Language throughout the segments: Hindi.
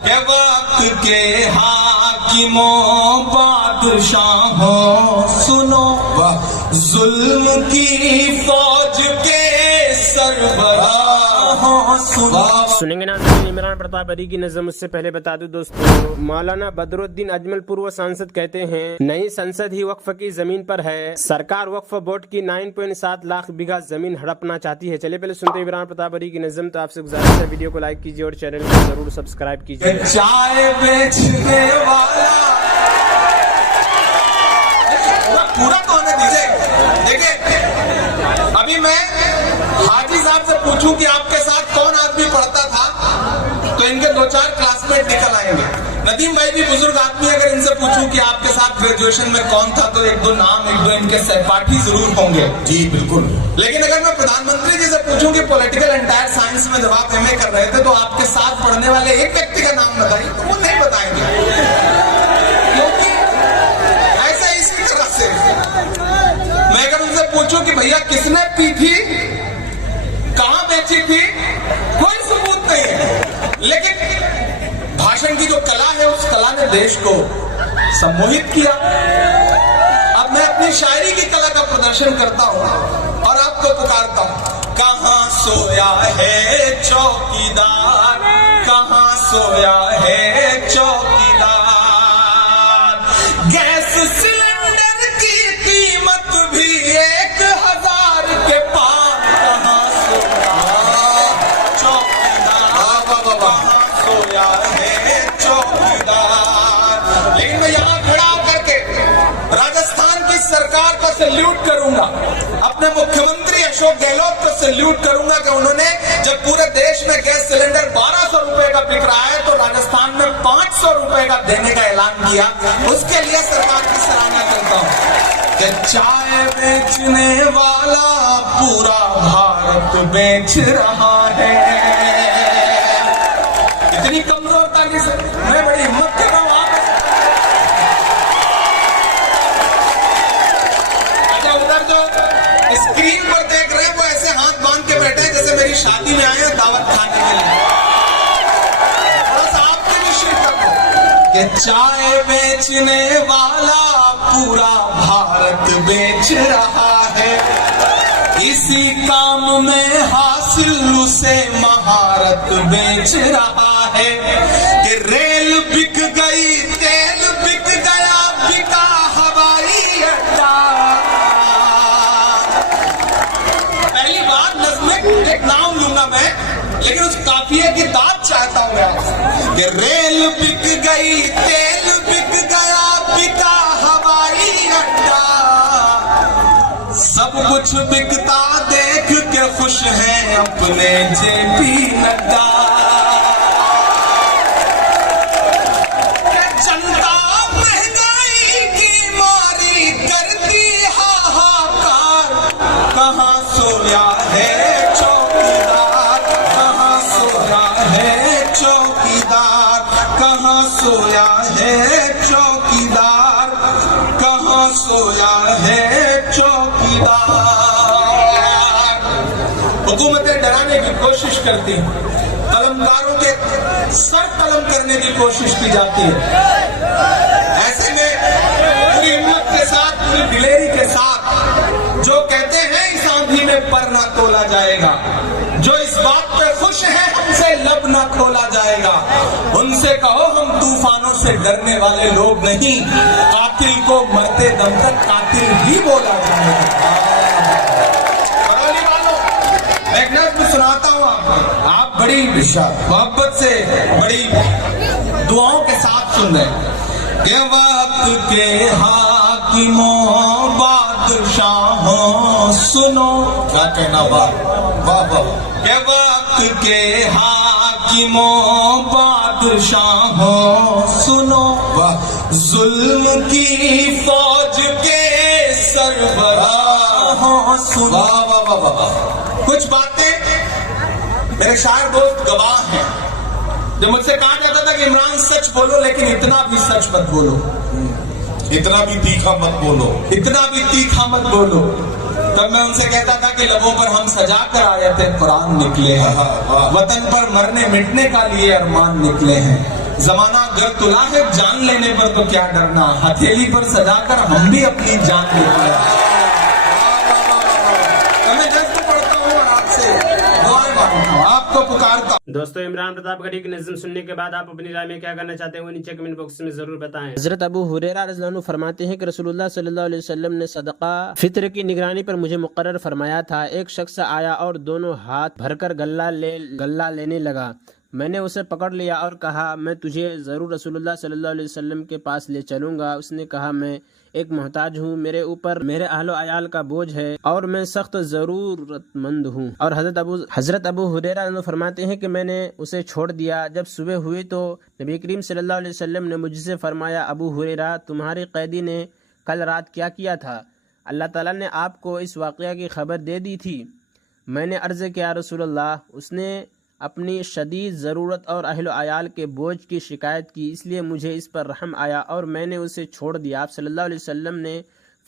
के वक्त के हाकिमों बादशाहों सुनो, जुल्म की फौज के सरबराहों सुनो। सुनेंगे ना इमरान प्रताप अली की नज़म। उससे पहले बता दूं दोस्तों, मौलाना बदरुद्दीन अजमल पूर्व सांसद कहते हैं नई संसद ही वक्फ की जमीन पर है। सरकार वक्फ बोर्ड की 9.7 लाख बीघा जमीन हड़पना चाहती है। चलिए पहले सुनते हैं इमरान प्रताप अली की नज़म। तो आपसे गुजारिश है वीडियो को लाइक कीजिए और चैनल को जरूर सब्सक्राइब कीजिए। चाय बेचने वाला पूरा कौन है दीजिए। देखिए अभी मैं हाजी साहब से पूछूं कि आपके साथ कौन आदमी पढ़ता था तो इनके 2-4 क्लासमेट निकल आएंगे। नदीम भाई भी बुजुर्ग आदमी, अगर इनसे पूछूं कि आपके साथ ग्रेजुएशन में कौन था तो 1-2 नाम, 1-2 इनके सहपाठी जरूर होंगे। जी बिल्कुल। लेकिन अगर मैं प्रधानमंत्री जी से पूछूं कि पॉलिटिकल एंटायर साइंस में जब आप MA कर रहे थे तो आपके साथ पढ़ने वाले एक व्यक्ति का नाम बताइए तो वो नहीं बताएंगे, क्योंकि ऐसा इसी तरह से। मैं अगर उनसे पूछूं कि भैया किसने पी थी, कहां बेची थी, कोई सबूत नहीं है। लेकिन भाषण की जो कला है उस कला ने देश को सम्मोहित किया। अब मैं अपनी शायरी की कला का प्रदर्शन करता हूं और आपको पुकारता हूं। कहां सोया है चौकीदार, कहां सोया है चौकीदार, गैस सिलेंडर की कीमत भी 1000 के पार। कहां सोया चौकीदार, कहां सोया है चौकीदार। लेकिन मैं यहां खड़ा होकर के राजस्थान की सरकार को सैल्यूट करूंगा, अपने मुख्यमंत्री अशोक गहलोत को सैल्यूट करूंगा कि उन्होंने जब पूरे देश में गैस सिलेंडर 1200 रुपए का बिक रहा है तो राजस्थान में 500 रुपए का देने का ऐलान किया। उसके लिए सरकार की सराहना करता हूं कि चाय बेचने वाला पूरा भारत बेच रहा है। इतनी कमजोर ताकि मैं बड़ी हिम्मत कर रहा हूं। अच्छा, उधर जो स्क्रीन पर देख रहे हैं वो ऐसे हाथ बांध के बैठे हैं जैसे मेरी शादी में आए हैं दावत खाने के लिए। थोड़ा सा आपने भी शिरकत हो कि चाय बेचने वाला पूरा भारत बेच रहा है। इसी काम में हासिल उसे महारत बेच रहा है कि रेल बिक गई, तेल बिक गया, बिका हवाई अड्डा। पहली बार नज़्म एक नाम लूंगा मैं, लेकिन उस काफिये की दाद चाहता हूं मैं कि रेल बिक गई, तेल बिक गया, बिका हवाई अड्डा। सब कुछ बिकता देख के खुश हैं अपने JP नड्डा। जनता महंगाई की मारी करती हाहाकार। कहां सोया है चौकीदार, कहां सोया है चौकीदार, कहां सोया है चौकीदार, कहां सोया है चौकीदार। हुकूमतें डराने की कोशिश करती हैं, कलमकारों के सर कलम करने की कोशिश की जाती है। ऐसे में पूरी हिम्मत के साथ, पूरी दिलेरी के साथ जो कहते हैं इस आंधी में पर ना तोला जाएगा, जो इस बात पे खुश है हमसे लब ना खोला जाएगा, उनसे कहो हम तूफानों से डरने वाले लोग नहीं, कातिल को मरते दम तक कातिल ही बोला जाएगा। मैं एक नज़्म सुनाता हूँ आपको, आप बड़ी मोहब्बत से, बड़ी दुआओं के साथ सुन रहे कि वक्त के हाकिमों बादशाहों सुनो। क्या कहना वाह वाह वाह। के वक्त के हाकिमों बादशाहों सुनो, जुल्म की फौज के सरबराहों सुनो। वाह वाह वाह वाह। कुछ बातें मेरे शायर दोस्त गवाह हैं। जब मुझसे कहा जाता था कि इमरान सच बोलो लेकिन इतना भी सच मत बोलो, इतना भी तीखा मत बोलो, इतना भी तीखा मत बोलो, तब मैं उनसे कहता था कि लबों पर हम सजा कर आयते कुरान निकले हैं, वतन पर मरने मिटने का लिए अरमान निकले हैं। जमाना अगर तुला है जान लेने पर तो क्या डरना, हथेली पर सजाकर हम भी अपनी जान लेते हैं। मैं नज्म पढ़ता हूँ और आपसे दुआएं मांगता हूँ, आपको पुकारता हूँ। दोस्तों, इमरान प्रतापगढ़ी की नज़्म सुनने के बाद आप अपनी राय में क्या करना चाहते हैं वो नीचे कमेंट बॉक्स में जरूर बताएं। हजरत अबू हुरैरा रज़ियल्लाहु अन्हु फरमाते हैं कि रसूलुल्लाह सल्लल्लाहु अलैहि वसल्लम ने सदका फित्र की निगरानी पर मुझे मुकर्रर फरमाया था। एक शख्स आया और दोनों हाथ भरकर गल्ला लेने लगा। मैंने उसे पकड़ लिया और कहा, मैं तुझे ज़रूर रसूलुल्लाह सल्लल्लाहु अलैहि वसल्लम के पास ले चलूँगा। उसने कहा, मैं एक मोहताज हूँ, मेरे ऊपर मेरे अहलो अयाल का बोझ है और मैं सख्त ज़रूरतमंद हूँ। और हज़रत अबू हुरैरा फरमाते हैं कि मैंने उसे छोड़ दिया। जब सुबह हुई तो नबी करीम सल्लल्लाहु अलैहि वसल्लम ने मुझसे फरमाया, अबू हुरैरा, तुम्हारे कैदी ने कल रात क्या किया था? अल्लाह ताला ने आपको इस वाक़या की खबर दे दी थी। मैंने अर्ज़ किया, रसूलल्लाह, उसने अपनी शदीद ज़रूरत और अहलो अयाल के बोझ की शिकायत की, इसलिए मुझे इस पर रहम आया और मैंने उसे छोड़ दिया। आप सल्लल्लाहु अलैहि वसल्लम ने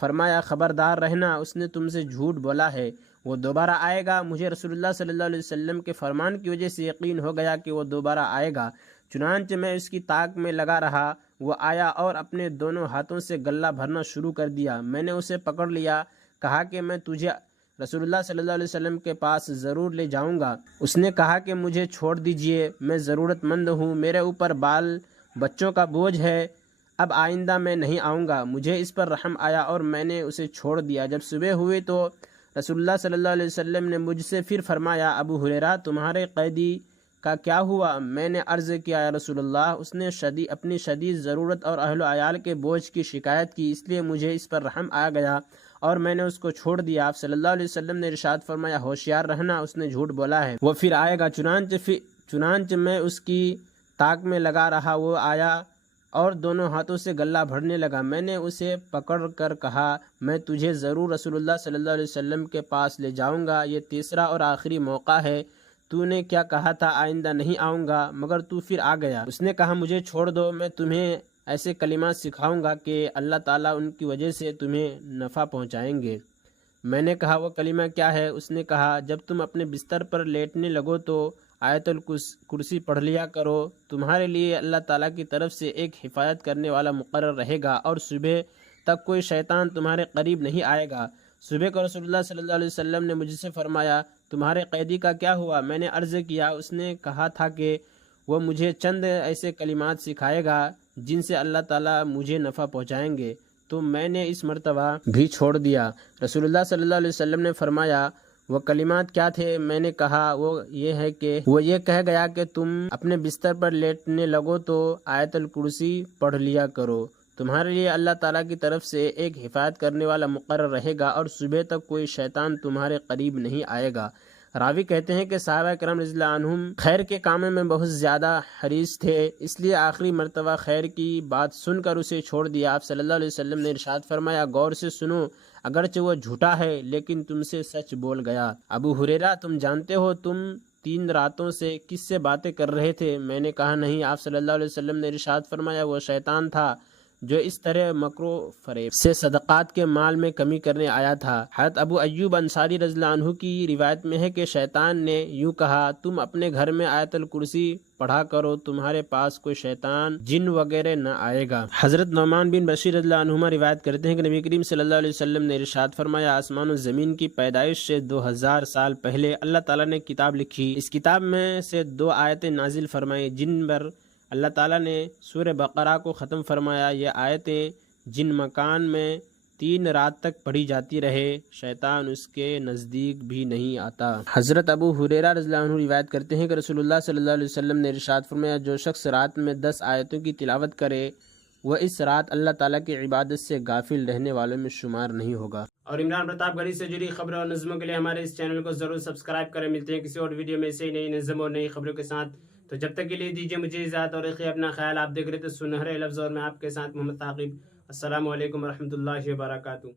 फरमाया, ख़बरदार रहना, उसने तुमसे झूठ बोला है, वो दोबारा आएगा। मुझे रसूलुल्लाह सल्लल्लाहु अलैहि वसल्लम के फरमान की वजह से यकीन हो गया कि वो दोबारा आएगा। चुनांचे मैं उसकी ताक में लगा रहा। वो आया और अपने दोनों हाथों से गल्ला भरना शुरू कर दिया। मैंने उसे पकड़ लिया, कहा कि मैं तुझे रसूलुल्लाह सल्लल्लाहु अलैहि वसल्लम के पास ज़रूर ले जाऊंगा। उसने कहा कि मुझे छोड़ दीजिए, मैं ज़रूरतमंद हूँ, मेरे ऊपर बाल बच्चों का बोझ है, अब आइंदा मैं नहीं आऊँगा। मुझे इस पर रहम आया और मैंने उसे छोड़ दिया। जब सुबह हुई तो रसूलुल्लाह सल्लल्लाहु अलैहि वसल्लम ने मुझसे फिर फरमाया, अबू हुरैरा, तुम्हारे कैदी का क्या हुआ? मैंने अर्ज़ किया, या रसूलुल्लाह, उसने अपनी शदीद ज़रूरत और अहलो अयाल के बोझ की शिकायत की, इसलिए मुझे इस पर रहम आ गया और मैंने उसको छोड़ दिया। आप सल्लल्लाहु अलैहि वसल्लम ने इरशाद फरमाया, होशियार रहना, उसने झूठ बोला है, वो फिर आएगा। चुनांचे मैं उसकी ताक में लगा रहा। वो आया और दोनों हाथों से गल्ला भरने लगा। मैंने उसे पकड़ कर कहा, मैं तुझे ज़रूर रसूलुल्लाह सल्लल्लाहु अलैहि वसल्लम के पास ले जाऊंगा, ये तीसरा और आखिरी मौका है। तूने क्या कहा था, आइंदा नहीं आऊँगा, मगर तू फिर आ गया। उसने कहा, मुझे छोड़ दो, मैं तुम्हें ऐसे कलिमात सिखाऊंगा कि अल्लाह ताला उनकी वजह से तुम्हें नफ़ा पहुंचाएंगे। मैंने कहा, वो कलिमा क्या है? उसने कहा, जब तुम अपने बिस्तर पर लेटने लगो तो आयतुल कुर्सी पढ़ लिया करो। तुम्हारे लिए अल्लाह ताला की तरफ से एक हिफाजत करने वाला मुकर्रर रहेगा और सुबह तक कोई शैतान तुम्हारे करीब नहीं आएगा। सुबह को रसूलुल्लाह सल्लल्लाहु अलैहि वसल्लम ने मुझसे फरमाया, तुम्हारे कैदी का क्या हुआ? मैंने अर्ज़ किया, उसने कहा था कि वो मुझे चंद ऐसे कलिमात सिखाएगा जिनसे अल्लाह ताला मुझे नफ़ा पहुँचाएंगे। तो मैंने इस मर्तबा भी छोड़ दिया। रसूलुल्लाह सल्लल्लाहु अलैहि वसल्लम ने फरमाया, वो कलिमात क्या थे? मैंने कहा, वो ये है कि वो ये कह गया कि तुम अपने बिस्तर पर लेटने लगो तो आयतुल कुर्सी पढ़ लिया करो। तुम्हारे लिए अल्लाह ताला की तरफ से एक हिफाजत करने वाला मुकर्रर रहेगा और सुबह तक कोई शैतान तुम्हारे करीब नहीं आएगा। रावी कहते हैं कि सहाबा किराम रज़ियल्लाहु अन्हुम खैर के कामों में बहुत ज़्यादा हरीस थे, इसलिए आखिरी मर्तबा खैर की बात सुनकर उसे छोड़ दिया। आप सल्लल्लाहु अलैहि वसल्लम ने इरशाद फरमाया, गौर से सुनो, अगरचे वो झूठा है लेकिन तुमसे सच बोल गया। अबू हुरैरा, तुम जानते हो तुम 3 रातों से किससे बातें कर रहे थे? मैंने कहा, नहीं। आप सल्लल्लाहु अलैहि वसल्लम ने इरशाद फरमाया, वो शैतान था जो इस तरह मकरो फरेब से सदक़ात के माल में कमी करने आया था। हज़रत अबू अय्यूब अंसारी रज़ियल्लाहु अन्हु की रिवायत में है कि शैतान ने यूँ कहा, तुम अपने घर में आयतुल कुर्सी पढ़ा करो, तुम्हारे पास कोई शैतान जिन वगैरह न आएगा। हज़रत नौमान बिन बशीर रज़ियल्लाहु अन्हुमा रिवायत करते हैं कि नबी करीम सल्लल्लाहु अलैहि वसल्लम ने इरशाद फरमाया, आसमान और ज़मीन की पैदाइश से 2000 साल पहले अल्लाह ताला ने किताब लिखी। इस किताब में से 2 आयतें नाजिल फरमाई जिन पर अल्लाह ताला ने सूरह बकरा को ख़त्म फरमाया। ये आयतें जिन मकान में 3 रात तक पढ़ी जाती रहे, शैतान उसके नज़दीक भी नहीं आता। हज़रत अबू हुरैरा रज़ियल्लाहु अन्हु रिवायत करते हैं कि रसूलुल्लाह सल्लल्लाहु अलैहि वसल्लम ने इरशाद फरमाया, जो शख्स रात में 10 आयतों की तिलावत करे वह इस रात अल्लाह ताला की इबादत से गाफिल रहने वालों में शुमार नहीं होगा। और इमरान प्रतापगढ़ी से जुड़ी खबरों और नज़मों के लिए हमारे इस चैनल को ज़रूर सब्सक्राइब करें। मिलते हैं किसी और वीडियो में से नई नज़म और नई खबरों के साथ। तो जब तक के लिए दीजिए मुझे इजाज़त और रखिए अपना ख्याल। आप देख रहे थे सुनहरे लफ्ज़ और मैं आपके साथ मोहम्मद ताक़िब। अस्सलामु अलैकुम रहमतुल्लाहि व बरकातुहू।